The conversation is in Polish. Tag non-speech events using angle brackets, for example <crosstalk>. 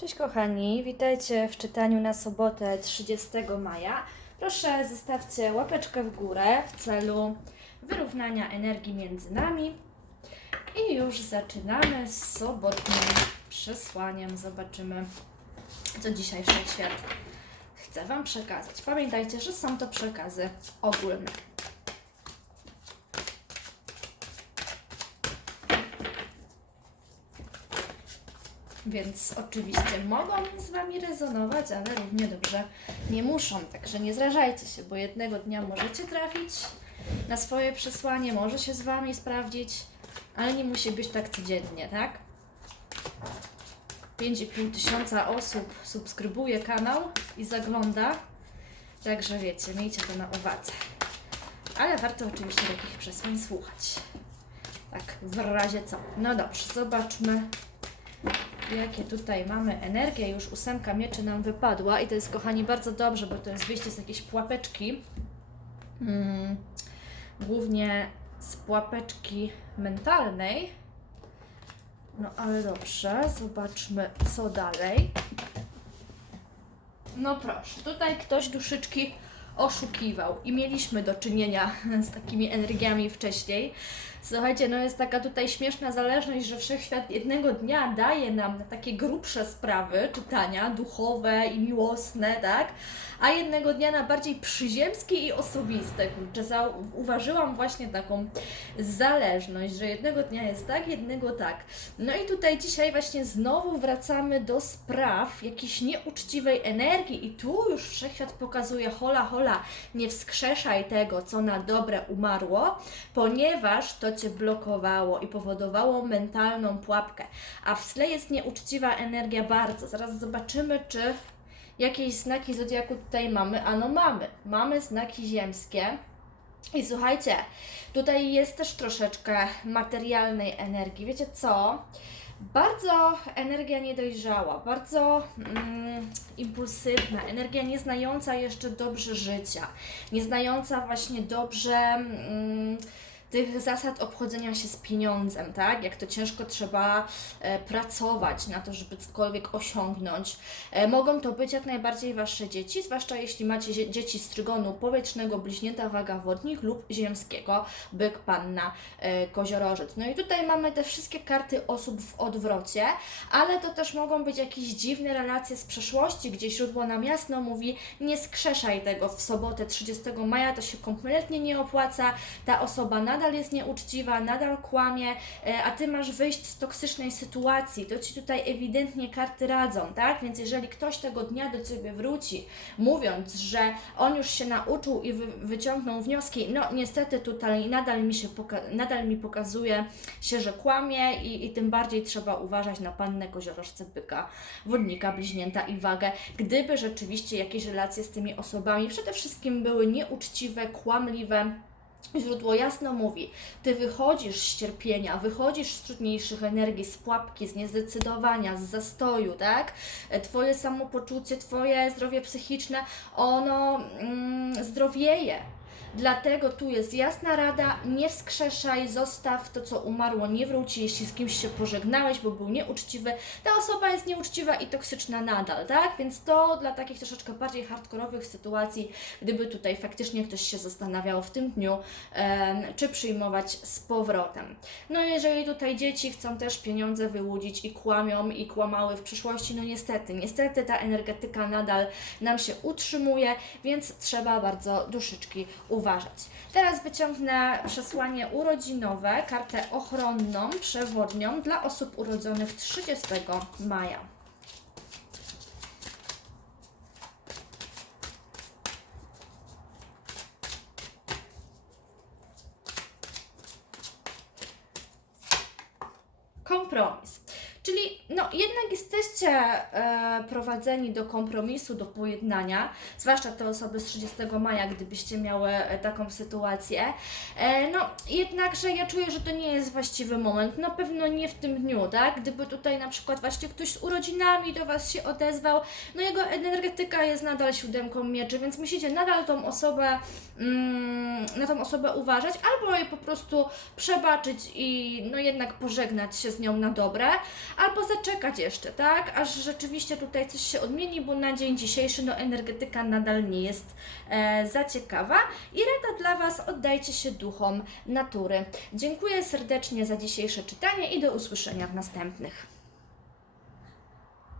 Cześć kochani, witajcie w czytaniu na sobotę 30 maja. Proszę zostawcie łapeczkę w górę w celu wyrównania energii między nami. I już zaczynamy z sobotnim przesłaniem. Zobaczymy, co dzisiaj Wszechświat chce Wam przekazać. Pamiętajcie, że są to przekazy ogólne. Więc oczywiście mogą z Wami rezonować, ale równie dobrze nie muszą. Także nie zrażajcie się, bo jednego dnia możecie trafić na swoje przesłanie, może się z Wami sprawdzić, ale nie musi być tak codziennie, tak? 5,5 tysiąca osób subskrybuje kanał i zagląda, także wiecie, miejcie to na uwadze. Ale warto oczywiście takich przesłań słuchać. Tak, w razie co. No dobrze, zobaczmy jakie tutaj mamy energię. Już ósemka mieczy nam wypadła i to jest, kochani, bardzo dobrze, bo to jest wyjście z jakiejś pułapeczki. Mm, głównie z pułapeczki mentalnej. No ale dobrze, zobaczmy co dalej. No proszę, tutaj ktoś duszyczki oszukiwał i mieliśmy do czynienia <laughs> z takimi energiami wcześniej. Słuchajcie, no jest taka tutaj śmieszna zależność, że wszechświat jednego dnia daje nam na takie grubsze sprawy czytania, duchowe i miłosne, tak? A jednego dnia na bardziej przyziemskie i osobiste. Kurczę, zauważyłam właśnie taką zależność, że jednego dnia jest tak, jednego tak. No i tutaj dzisiaj właśnie znowu wracamy do spraw jakiejś nieuczciwej energii i tu już wszechświat pokazuje hola, hola, nie wskrzeszaj tego, co na dobre umarło, ponieważ to Cię blokowało i powodowało mentalną pułapkę. A w tle jest nieuczciwa energia bardzo. Zaraz zobaczymy, czy jakieś znaki zodiaku tutaj mamy. Ano mamy. Mamy znaki ziemskie. I słuchajcie, tutaj jest też troszeczkę materialnej energii. Wiecie co? Bardzo energia niedojrzała, bardzo mm, impulsywna, energia nieznająca jeszcze dobrze życia, nieznająca właśnie dobrze. Mm, tych zasad obchodzenia się z pieniądzem, tak? Jak to ciężko trzeba e, pracować na to, żeby cokolwiek osiągnąć. E, mogą to być jak najbardziej Wasze dzieci, zwłaszcza jeśli macie zie- dzieci z trygonu powietrznego, bliźnięta, waga wodnik lub ziemskiego, byk, panna, e, koziorożec. No i tutaj mamy te wszystkie karty osób w odwrocie, ale to też mogą być jakieś dziwne relacje z przeszłości, gdzie źródło nam jasno mówi, nie skrzeszaj tego w sobotę 30 maja, to się kompletnie nie opłaca, ta osoba nadal jest nieuczciwa, nadal kłamie, e, a Ty masz wyjść z toksycznej sytuacji, to Ci tutaj ewidentnie karty radzą, tak? Więc jeżeli ktoś tego dnia do Ciebie wróci, mówiąc, że on już się nauczył i wy, wyciągnął wnioski, no niestety tutaj nadal mi się nadal mi pokazuje się, że kłamie i, i tym bardziej trzeba uważać na pannę koziorożce byka, wodnika, bliźnięta i wagę, gdyby rzeczywiście jakieś relacje z tymi osobami przede wszystkim były nieuczciwe, kłamliwe, Źródło jasno mówi, ty wychodzisz z cierpienia, wychodzisz z trudniejszych energii, z pułapki, z niezdecydowania, z zastoju, tak? Twoje samopoczucie, Twoje zdrowie psychiczne, ono mm, zdrowieje. Dlatego tu jest jasna rada, nie wskrzeszaj, zostaw to, co umarło, nie wróci, jeśli z kimś się pożegnałeś, bo był nieuczciwy, ta osoba jest nieuczciwa i toksyczna nadal, tak? Więc to dla takich troszeczkę bardziej hardkorowych sytuacji, gdyby tutaj faktycznie ktoś się zastanawiał w tym dniu, czy przyjmować z powrotem. No jeżeli tutaj dzieci chcą też pieniądze wyłudzić i kłamią i kłamały w przyszłości, no niestety, niestety ta energetyka nadal nam się utrzymuje, więc trzeba bardzo duszyczki uważać. Teraz wyciągnę przesłanie urodzinowe, kartę ochronną, przewodnią dla osób urodzonych 30 maja. kompromis. Czyli no, jednak jesteście e, prowadzeni do kompromisu, do pojednania, zwłaszcza te osoby z 30 maja, gdybyście miały e, taką sytuację. E, no, jednakże ja czuję, że to nie jest właściwy moment, na pewno nie w tym dniu, tak? Gdyby tutaj na przykład właśnie ktoś z urodzinami do Was się odezwał, no jego energetyka jest nadal siódemką mieczy, więc musicie nadal tą osobę, mm, na tą osobę uważać, albo jej po prostu przebaczyć i no jednak pożegnać się z nią na dobre, albo zaczekać jeszcze, tak, aż rzeczywiście tutaj coś się odmieni, bo na dzień dzisiejszy no, energetyka nadal nie jest e, za ciekawa. I rada dla Was, oddajcie się duchom natury. Dziękuję serdecznie za dzisiejsze czytanie i do usłyszenia w następnych.